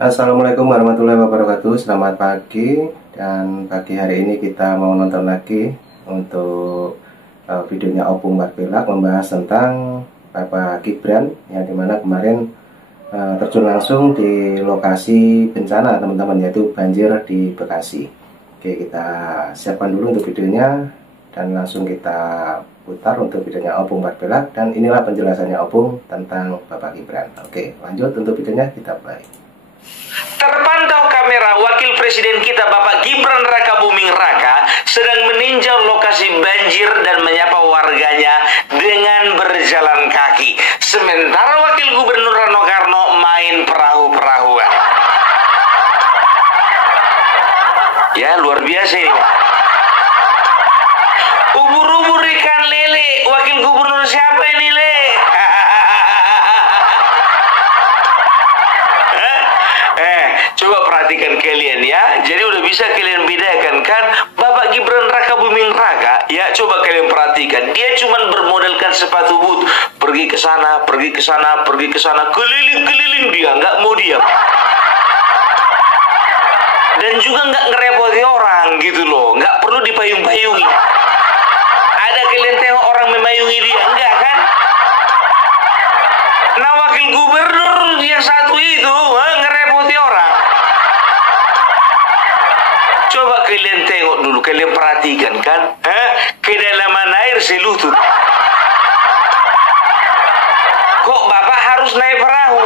Assalamualaikum warahmatullahi wabarakatuh. Selamat pagi, dan pagi hari ini kita mau nonton lagi untuk videonya Opung Warpilak membahas tentang Bapak Gibran, yang dimana kemarin terjun langsung di lokasi bencana teman-teman, yaitu banjir di Bekasi. Oke, kita siapkan dulu untuk videonya dan langsung kita putar untuk videonya Opung Warpilak, dan inilah penjelasannya Opung tentang Bapak Gibran. Oke, lanjut untuk videonya, kita play. Terpantau kamera Wakil Presiden kita Bapak Gibran Rakabuming Raka sedang meninjau lokasi banjir dan menyapa warganya dengan berjalan kaki. Sementara Wakil Gubernur Rano Karno main perahu-perahuan. Ya, luar biasa ini. Ubur-ubur ikan lele. Wakil Gubernur siapa ini, Le? Coba perhatikan kalian ya. Jadi udah bisa kalian bedakan kan Bapak Gibran Rakabuming Raka ya. Coba kalian perhatikan, dia cuman bermodalkan sepatu boot, pergi ke sana, pergi ke sana, pergi ke sana, keliling-keliling, dia nggak mau diam. Dan juga nggak ngerepoti orang gitu loh, nggak perlu dipayung-payungi. Ada kalian tengok orang memayungi dia, enggak kan? Nah, wakil gubernur yang satu itu ngerepoti orang. Coba kalian tengok dulu, kalian perhatikan kan, kedalaman air selutut. Kok Bapak harus naik perahu?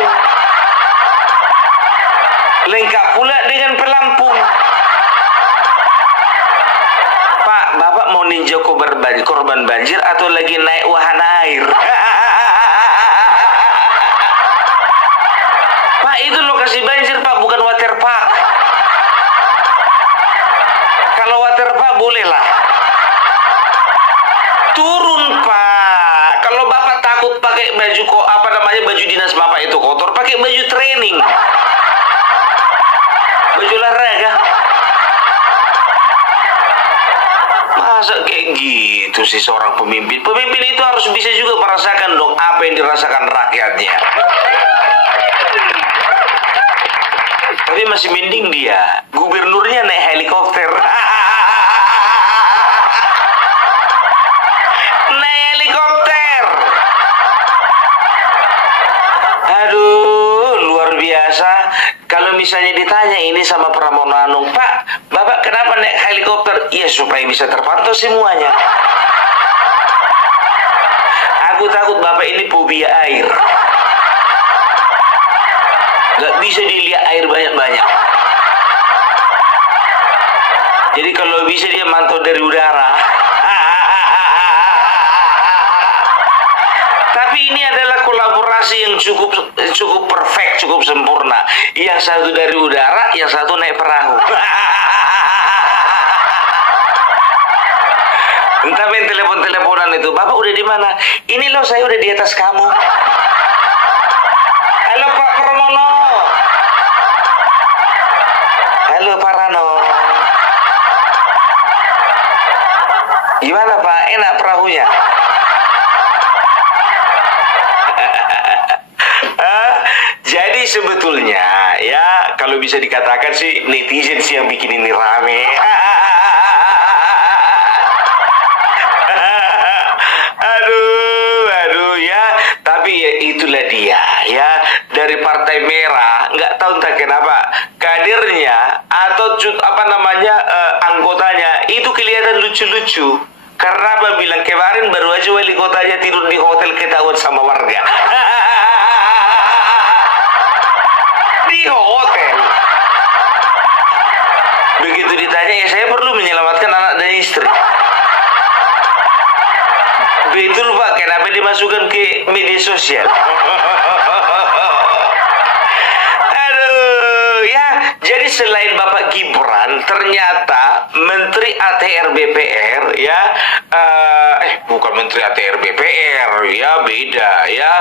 Lengkap pula dengan pelampung. Pak, Bapak mau ninjau korban banjir atau lagi naik wahana air? Pak, itu lokasi banjir Pak, bukan water park. Kalau water park bolehlah. Turun Pak. Kalau Bapak takut pakai baju baju dinas Bapak itu kotor, pakai baju training. Baju olahraga. Masa kayak gitu sih seorang pemimpin? Pemimpin itu harus bisa juga merasakan dong apa yang dirasakan rakyatnya. Tapi masih mending dia, gubernurnya naik helikopter. Naik helikopter. Aduh, luar biasa. Kalau misalnya ditanya ini sama Pramono Anung, Pak, Bapak kenapa naik helikopter? Ya supaya bisa terpantau semuanya. Aku takut Bapak ini fobia air. Gak bisa dilihat air banyak-banyak. Jadi kalau bisa dia mantau dari udara. Tapi ini adalah kolaborasi yang cukup perfect, cukup sempurna. Yang satu dari udara, yang satu naik perahu. Entah main telepon-teleponan itu. Bapak udah di mana? Ini loh, saya udah di atas kamu. Halo Pak Pramono. Halo Pak Rano. Gimana Pak? Enak perahunya? Jadi sebetulnya ya, kalau bisa dikatakan sih netizen sih yang bikin ini rame. Aduh ya. Tapi ya itulah dia ya, dari Partai Merah, nggak tahu entah kenapa kadernya atau anggotanya itu kelihatan lucu-lucu. Karena apa bilang kemarin baru aja wali kotanya tidur di hotel ketahuan sama warga. Di hotel. Begitu ditanya, ya saya perlu menyelamatkan anak dan istri. Betul Pak, kenapa dimasukkan ke media sosial? Aduh ya, jadi selain Bapak Gibran, ternyata Menteri ATR BPR ya, bukan Menteri ATR BPR ya, beda ya,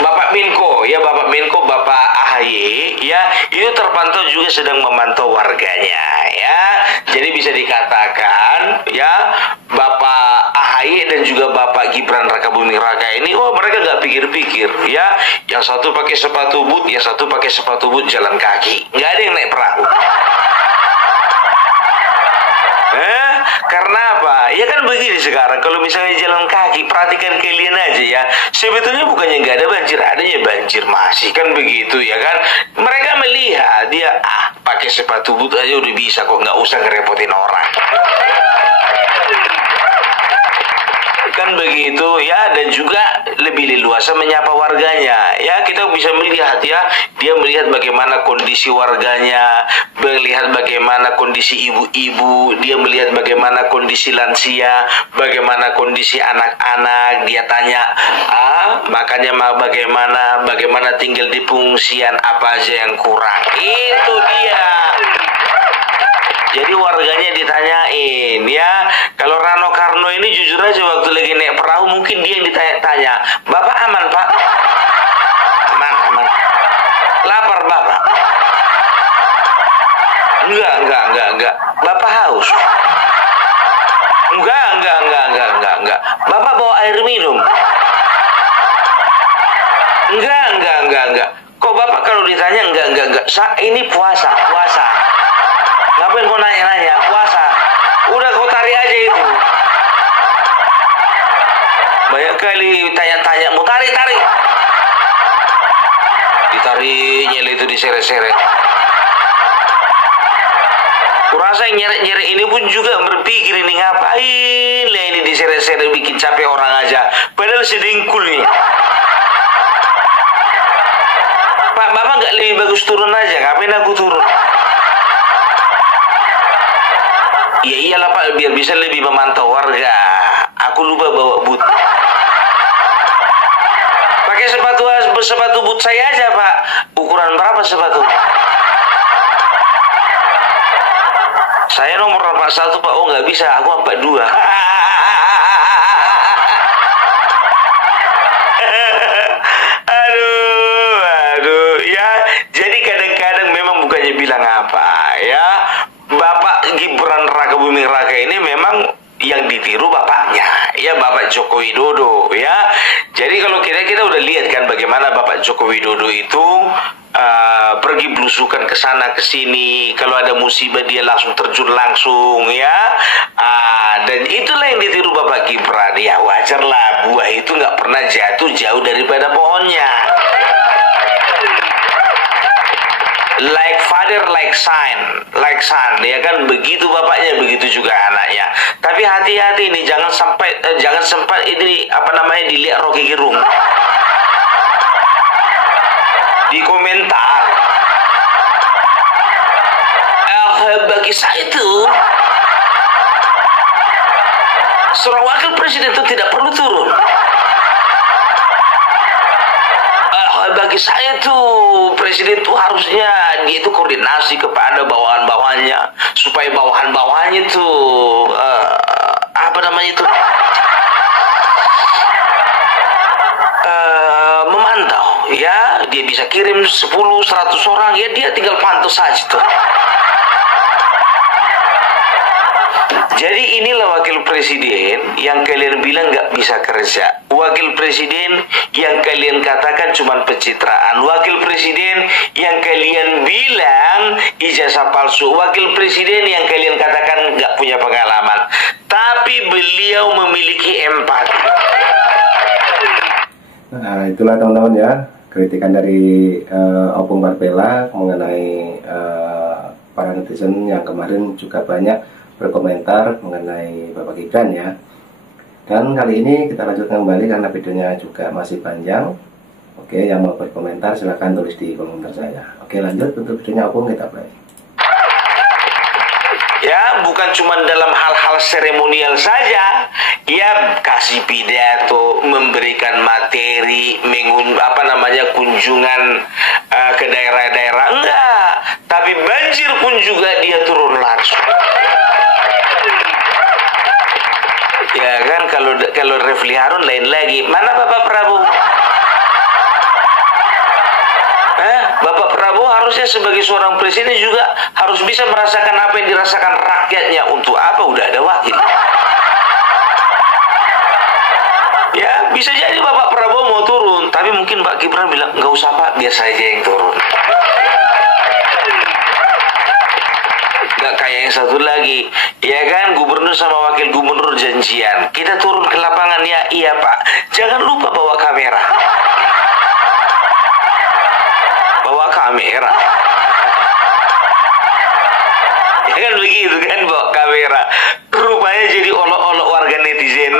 Bapak Menko ya, Bapak AHY ya, itu terpantau juga sedang memantau warganya ya. Jadi bisa dikatakan ya, Bapak AHY AHY dan juga Bapak Gibran Rakabuming Raka ini, mereka nggak pikir-pikir ya. Yang satu pakai sepatu boot, yang satu pakai sepatu boot jalan kaki, nggak ada yang naik perahu. Karena apa? Ya kan begini sekarang, kalau misalnya jalan kaki, perhatikan kalian aja ya. Sebetulnya bukannya nggak ada banjir, adanya banjir masih kan begitu ya kan. Mereka melihat dia pakai sepatu boot aja udah bisa kok, nggak usah ngerepotin orang. Kan begitu ya, dan juga lebih leluasa menyapa warganya ya. Kita bisa melihat ya, dia melihat bagaimana kondisi warganya, melihat bagaimana kondisi ibu-ibu, dia melihat bagaimana kondisi lansia, bagaimana kondisi anak-anak. Dia tanya makannya bagaimana tinggal di pengungsian, apa aja yang kurang. Itu dia. Jadi warganya ditanyain ya. Kalau Rano Karno ini jujur aja waktu lagi naik perahu mungkin dia yang ditanya, "Bapak aman, Pak?" Aman. Lapar, Bapak? Enggak. Bapak haus? Enggak. Bapak bawa air minum? Enggak. Kok Bapak kalau ditanya enggak. Ini puasa. Ngapain kau nanya-nanya? Puasa. Udah kau tarik aja itu. Banyak kali tanya-tanya, mau tarik. Ditarik, nyel itu diseret-seret. Kurasa yang nyeret-nyeret ini pun juga berpikir ini ngapain lah ini diseret-seret bikin capek orang aja. Padahal sedengkul nih. Pak, Bapak nggak lebih bagus turun aja? Ngapain aku turun? Ya iyalah Pak, biar bisa lebih memantau warga. Aku lupa bawa boot. Pakai sepatu boot saya aja Pak. Ukuran berapa sepatu? Saya nomor 41 Pak. Oh nggak bisa, aku 42. Aduh ya. Jadi kadang-kadang memang bukannya bilang apa ya. Bapak Gibran Rakabuming Raka ini memang yang ditiru bapaknya, ya Bapak Joko Widodo ya. Jadi kalau kita udah lihat kan bagaimana Bapak Joko Widodo itu pergi belusukan ke sana ke sini. Kalau ada musibah dia langsung terjun langsung ya. Dan itulah yang ditiru Bapak Gibran. Ya wajar lah, buah itu nggak pernah jatuh jauh daripada pohonnya. Like father, like son, ya kan, begitu bapaknya, begitu juga anaknya. Tapi hati-hati nih, jangan sempat ini dilihat Rocky Gerung di komentar. Bagi saya itu seorang wakil presiden itu tidak perlu turun. Bagi saya tuh presiden tuh harusnya dia itu koordinasi kepada bawahan-bawahannya supaya bawahan-bawahannya tuh memantau ya. Dia bisa kirim 10-100 orang ya, dia tinggal pantau saja tuh. Jadi inilah wakil presiden yang kalian bilang nggak bisa kerja. Wakil presiden yang kalian katakan cuma pencitraan. Wakil presiden yang kalian bilang ijazah palsu. Wakil presiden yang kalian katakan nggak punya pengalaman. Tapi beliau memiliki empati. Nah, itulah teman-teman ya, kritikan dari Opung Barpela mengenai para netizen yang kemarin juga banyak berkomentar mengenai Bapak Gibran ya. Dan kali ini kita lanjutkan kembali karena videonya juga masih panjang. Oke, yang mau berkomentar silahkan tulis di komentar saya. Oke, lanjut untuk videonya Opung, kita play. Ya, bukan cuma dalam hal-hal seremonial saja. Ya, kasih pidato, memberikan materi, kunjungan ke daerah-daerah, enggak. Tapi banjir pun juga dia turun langsung. Ya kan, kalau Refli Harun lain lagi. Mana Bapak Prabowo? Bapak Prabowo harusnya sebagai seorang presiden juga harus bisa merasakan apa yang dirasakan rakyatnya. Untuk apa? Udah ada wakil. Bisa jadi Bapak Prabowo mau turun, tapi mungkin Pak Gibran bilang, nggak usah Pak, biar saja yang turun. Nggak kayak yang satu lagi, ya kan, gubernur sama wakil gubernur janjian, kita turun ke lapangan ya, iya Pak, jangan lupa bawa kamera. Bawa kamera. Ya kan begitu kan, bawa kamera. Rupanya jadi olok-olok warga netizen.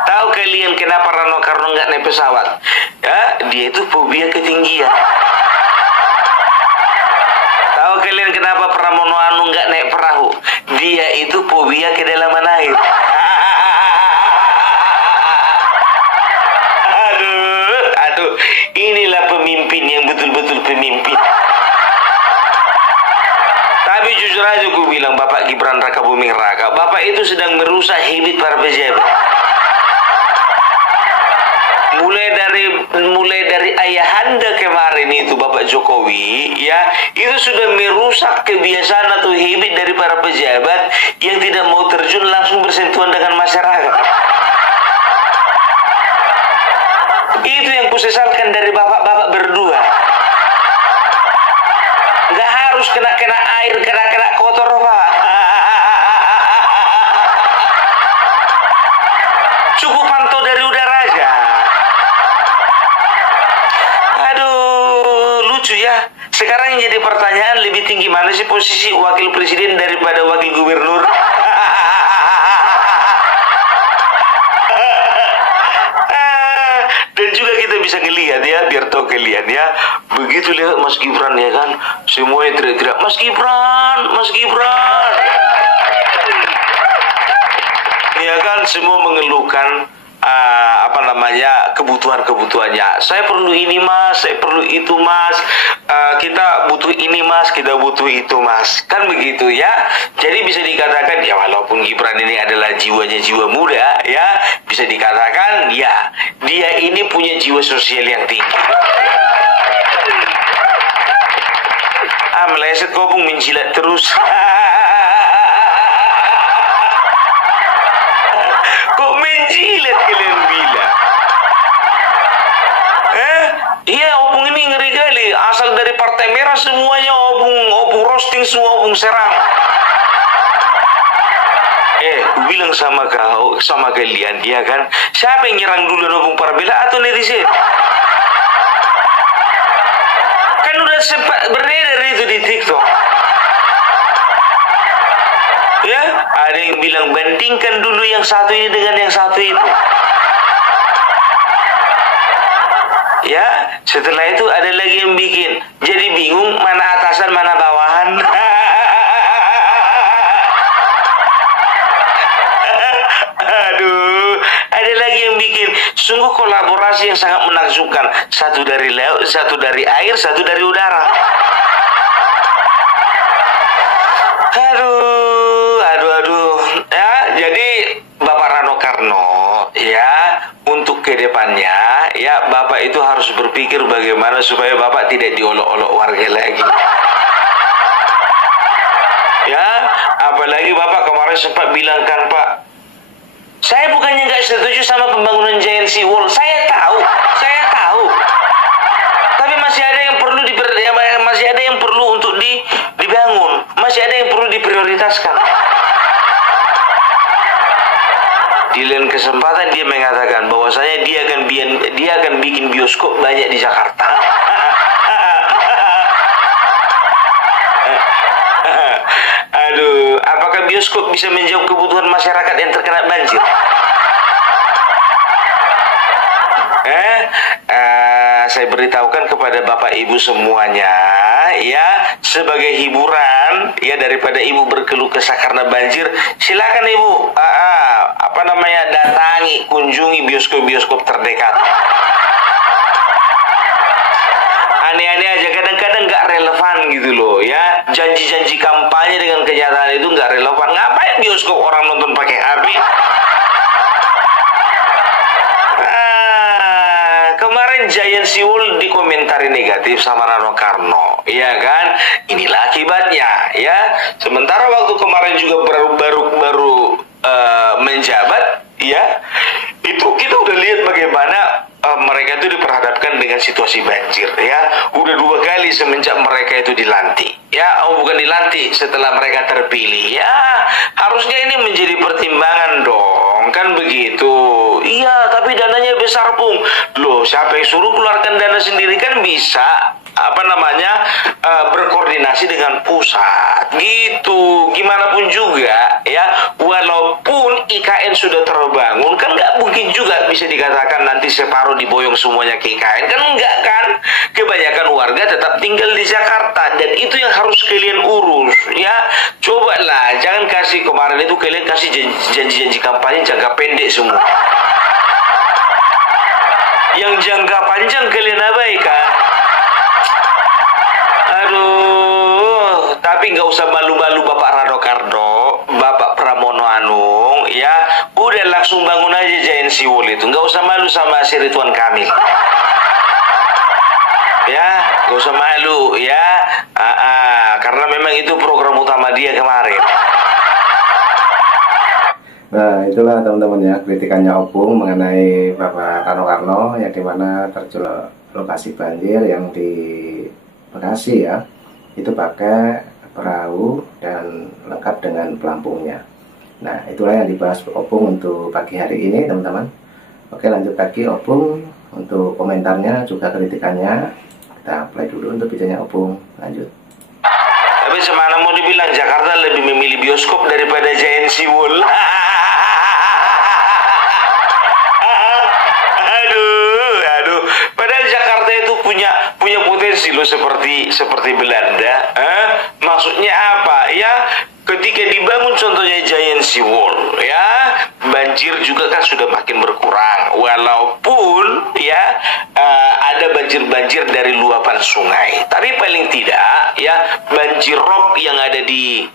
Tahu kalian kenapa Rano Karno nggak naik pesawat? Ya, dia itu fobia ketinggian. Tahu kalian kenapa Pramono Anung nggak naik perahu? Dia itu fobia kedalaman air. Aduh, inilah pemimpin yang betul-betul pemimpin. Tapi jujur aja gue bilang, Bapak Gibran Raka Buming Raka, Bapak itu sedang merusak habit para pejabat. Mulai dari ayahanda kemarin itu Bapak Jokowi, ya, itu sudah merusak kebiasaan atau habit dari para pejabat yang tidak mau terjun langsung bersentuhan dengan masyarakat. Itu yang kusesalkan dari bapak-bapak berdua. Nggak harus kena air, kena kotor, Pak. Cukup pantau dari udara aja. Aduh, lucu ya. Sekarang yang jadi pertanyaan, lebih tinggi mana sih posisi wakil presiden daripada wakil gubernur? Dan juga kita bisa ngelihat ya, biar tahu kalian ya, begitu lihat Mas Gibran ya kan, semuanya teriak-teriak, Mas Gibran, Mas Gibran. Ya kan, semua mengeluhkan kebutuhannya. Saya perlu ini Mas, saya perlu itu Mas, kita butuh ini Mas, kita butuh itu Mas, kan begitu ya. Jadi bisa dikatakan ya, walaupun Gibran ini adalah jiwanya jiwa muda ya, bisa dikatakan ya, dia ini punya jiwa sosial yang tinggi. Meleset kopung menjilat terus. Kok menjilat kalian bilang? Iya, opung ini ngeri kali. Asal dari Partai Merah semuanya opung roasting, semua opung serang. Bilang sama kalian, ya kan? Siapa yang nyerang dulu opung Parbela atau netizen? Kan udah sempat beredar itu di TikTok. Ya, ada yang bilang bandingkan dulu yang satu ini dengan yang satu itu. Ya, setelah itu ada lagi yang bikin jadi bingung mana atasan mana bawahan. Aduh, ada lagi yang bikin sungguh kolaborasi yang sangat menakjubkan, satu dari laut, satu dari air, satu dari udara. Aduh. Ya, jadi Bapak Rano Karno ya, untuk kedepannya ya, Bapak itu harus berpikir bagaimana supaya Bapak tidak diolok-olok warga lagi. Ya, apalagi Bapak kemarin sempat bilang kan, Pak, saya bukannya nggak setuju sama pembangunan Giant Sea Wall. Saya tahu. Tapi masih ada yang perlu untuk dibangun, masih ada yang perlu diprioritaskan. Di lain kesempatan dia mengatakan bahwasanya dia akan bikin bioskop banyak di Jakarta. Aduh, apakah bioskop bisa menjawab kebutuhan masyarakat yang terkena banjir? Saya beritahukan kepada Bapak Ibu semuanya ya, sebagai hiburan ya, daripada Ibu berkeluh kesah karena banjir, silakan Ibu datangi, kunjungi bioskop-bioskop terdekat. Aneh-aneh aja, kadang-kadang nggak relevan gitu loh ya, janji-janji kampanye dengan kenyataan itu nggak relevan. Ngapain bioskop orang nonton pakai HP? Kemarin Giant Sea Wall dikomentari negatif sama Rano Karno, ya kan? Inilah akibatnya, ya. Sementara waktu kemarin juga baru setelah mereka terpilih. Ya, harusnya ini menjadi pertimbangan dong, kan begitu. Iya, tapi dananya besar, Pung. Loh, siapa yang suruh keluarkan dana sendiri? Kan bisa berkoordinasi dengan pusat gitu. Gimana pun juga ya, walaupun IKN sudah terbangun, kan nggak mungkin juga bisa dikatakan nanti separuh diboyong semuanya ke IKN, kan enggak kan. Kebanyakan warga tetap tinggal di Jakarta, dan itu yang harus kalian urus ya. Cobalah, jangan kasih kemarin itu kalian kasih janji-janji kampanye jangka pendek semua. Yang jangka panjang kalian abaikan. Aduh, tapi nggak usah malu-malu Bapak Rado Kardo, Bapak Pramono Anung, ya, udah langsung bangun aja Giant Sea Wall itu, nggak usah malu sama si Ridwan Kamil, ya, nggak usah malu, ya, karena memang itu program utama dia kemarin. Nah, itulah teman-teman ya, kritikannya Opung mengenai Bapak Rano Karno, yang dimana terjual lokasi banjir yang di Bekasi ya, itu pakai perahu dan lengkap dengan pelampungnya. Nah, itulah yang dibahas Opung untuk pagi hari ini teman-teman. Oke, lanjut lagi Opung untuk komentarnya juga kritikannya. Kita play dulu untuk videonya Opung, lanjut. Tapi semana mau dibilang Jakarta lebih memilih bioskop daripada Giant Sea Wall. Aduh. Padahal Jakarta itu punya potensi loh, seperti Belanda. Maksudnya apa? Ya, ketika dibangun contohnya Giant Sea Wall, ya, banjir juga kan sudah makin berkurang. Walaupun ya ada banjir dari luapan sungai, tapi paling tidak ya banjir rob yang ada di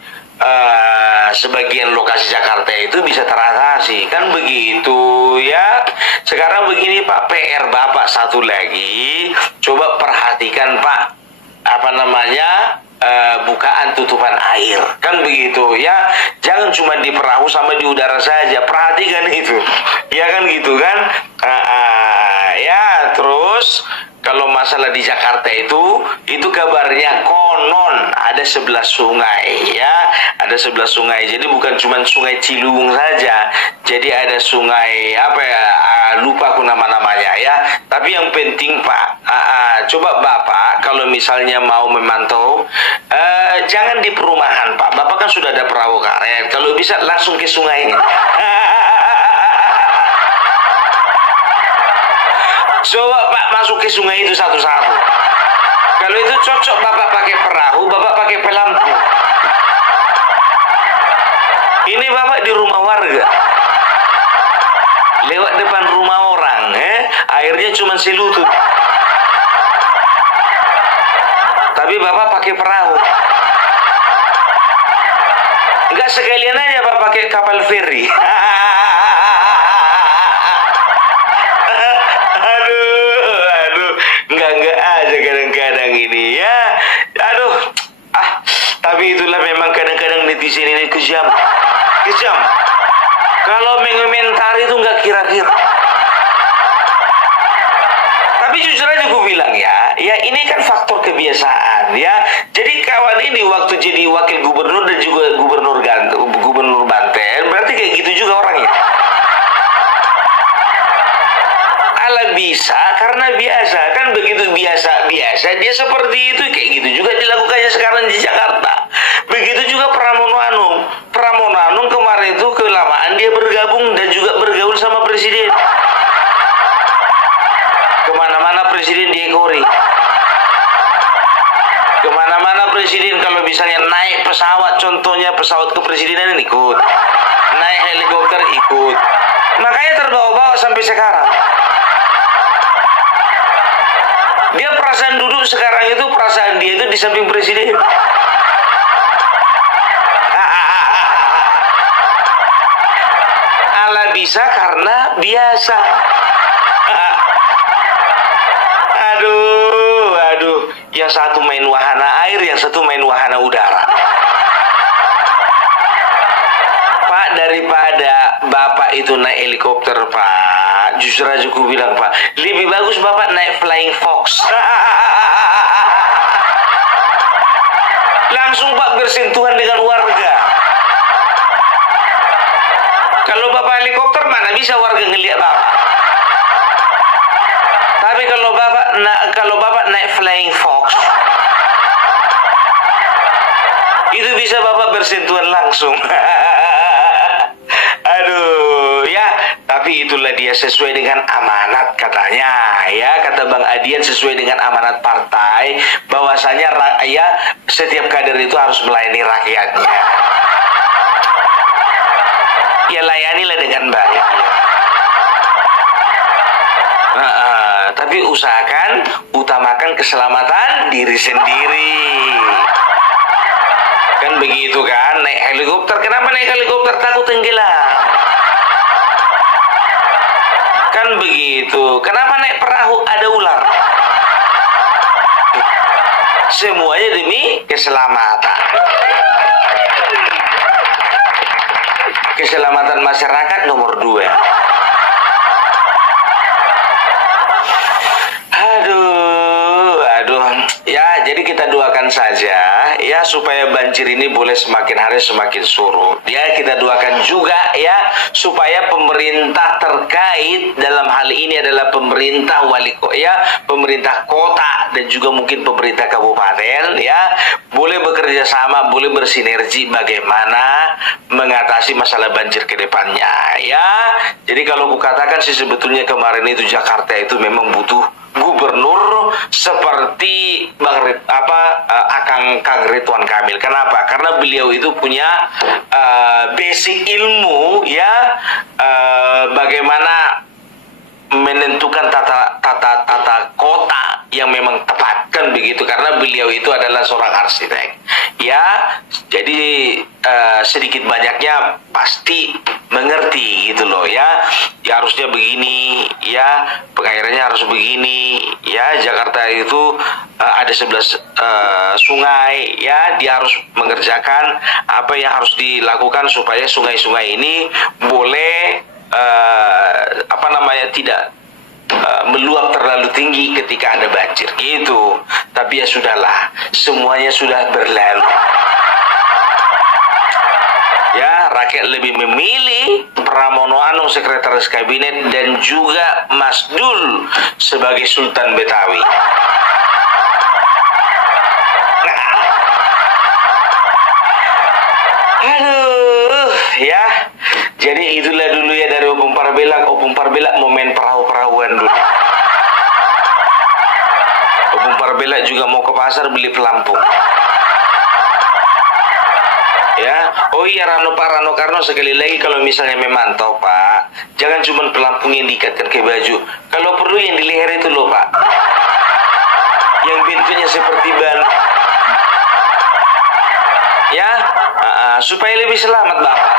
sebagian lokasi Jakarta itu bisa teratasi, kan begitu ya. Sekarang begini Pak, PR Bapak satu lagi, coba perhatikan Pak, bukaan tutupan air, kan begitu ya. Jangan cuma di perahu sama di udara saja, perhatikan itu, ya kan gitu kan. Ya, terus kalau masalah di Jakarta itu kabarnya konon ada 11 sungai ya, ada 11 sungai. Jadi bukan cuma sungai Ciliwung saja. Jadi ada sungai lupa aku nama-namanya ya. Tapi yang penting Pak, coba Bapak kalau misalnya mau memantau, jangan di perumahan Pak. Bapak kan sudah ada perahu karet. Kalau bisa langsung ke sungainya. Coba Pak masuk ke sungai itu satu-satu. Kalau itu cocok Bapak pakai perahu, Bapak pakai pelampung. Ini Bapak di rumah warga, lewat depan rumah orang, airnya cuma selutut. Tapi Bapak pakai perahu. Enggak, sekalian aja Bapak pakai kapal feri. Enggak aja kadang-kadang ini ya. Tapi itulah memang kadang-kadang netizen ini kejam. Kalau mengomentari itu nggak kira-kira. Tapi jujur aja gue bilang ya ini kan faktor kebiasaan ya. Jadi kawan ini waktu jadi wakil gubernur dan juga gubernur Banten, berarti kayak gitu juga orangnya. Bisa karena biasa, kan begitu biasa dia seperti itu, kayak gitu juga dilakukannya sekarang di Jakarta. Begitu juga Pramono Anung kemarin itu kelamaan dia bergabung dan juga bergaul sama presiden. Kemana-mana presiden diekori. Kemana-mana presiden kalau misalnya naik pesawat, contohnya pesawat kepresidenan ikut, naik helikopter ikut. Makanya terbawa-bawa sampai sekarang. Dia perasaan duduk sekarang itu, perasaan dia itu di samping presiden. Ala bisa karena biasa. Aduh. Yang satu main wahana air, yang satu main wahana udara. Pak, daripada Bapak itu naik helikopter Pak, jujur aja aku bilang Pak, lebih bagus Bapak naik Flying Fox. langsung Pak bersentuhan dengan warga. Kalau Bapak helikopter mana bisa warga ngelihat Bapak. Tapi kalau Bapak naik Flying Fox, itu bisa Bapak bersentuhan langsung. Aduh, ya, tapi itulah dia sesuai dengan amanat katanya, ya, kata Bang Adian sesuai dengan amanat partai, bahwasanya ya setiap kader itu harus melayani rakyatnya. Ya layanilah dengan baik. Tapi usahakan utamakan keselamatan diri sendiri. Kan begitu kan, naik helikopter. Kenapa naik helikopter? Takut tenggelam. Kan begitu. Kenapa naik perahu? Ada ular. Semuanya demi keselamatan. Keselamatan masyarakat nomor 2. Ya, jadi kita doakan saja ya supaya banjir ini boleh semakin hari semakin surut. Ya, kita doakan juga ya supaya pemerintah terkait dalam hal ini adalah pemerintah pemerintah kota dan juga mungkin pemerintah kabupaten ya, boleh bekerja sama, boleh bersinergi bagaimana mengatasi masalah banjir ke depannya ya. Jadi kalau aku katakan sih sebetulnya kemarin itu Jakarta itu memang butuh gubernur seperti Kang Ridwan Kamil. Kenapa? Karena beliau itu punya basic ilmu ya, bagaimana menentukan tata kota yang memang tepat, kan begitu, karena beliau itu adalah seorang arsitek ya. Jadi sedikit banyaknya pasti mengerti gitu loh ya. Ya harusnya begini ya, pengairannya harus begini ya. Jakarta itu ada 11 sungai ya, dia harus mengerjakan apa yang harus dilakukan supaya sungai-sungai ini boleh tidak meluap terlalu tinggi ketika ada banjir gitu. Tapi ya sudahlah, semuanya sudah berlalu ya. Rakyat lebih memilih Pramono Anung sekretaris kabinet dan juga Mas Dul sebagai Sultan Betawi. Aduh ya. Jadi itulah dulu ya dari Opung Parbelak. Opung Parbelak mau main perahu-perahuan dulu. Opung Parbelak juga mau ke pasar beli pelampung. Ya, oh iya Rano Karno sekali lagi kalau misalnya memantau Pak, jangan cuma pelampung yang diikatkan ke baju. Kalau perlu yang di leher itu loh Pak, yang bentuknya seperti ban. Ya, supaya lebih selamat Bapak.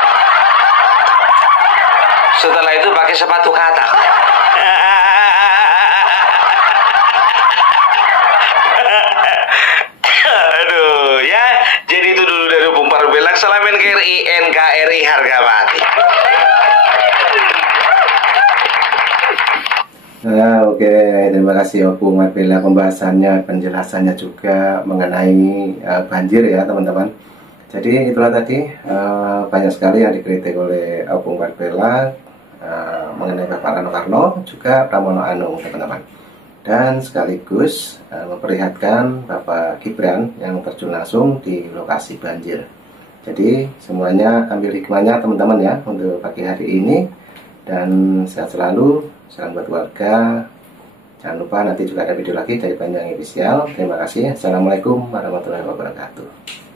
Setelah itu pakai sepatu katak. Aduh ya, jadi itu dulu dari Opung Parbelak. Salam NKRI harga mati. Nah, oke, terima kasih Opung Parbelak pembahasannya, penjelasannya juga mengenai banjir ya teman-teman. Jadi itulah tadi banyak sekali yang dikritik oleh Opung Parbelak mengenai Bapak Rano Karno juga Pramono Anung teman-teman, dan sekaligus memperlihatkan Bapak Gibran yang terjun langsung di lokasi banjir. Jadi semuanya ambil hikmahnya teman-teman ya untuk pagi hari ini, dan sehat selalu, salam buat keluarga. Jangan lupa nanti juga ada video lagi dari Panjang Official. Terima kasih. Assalamualaikum warahmatullahi wabarakatuh.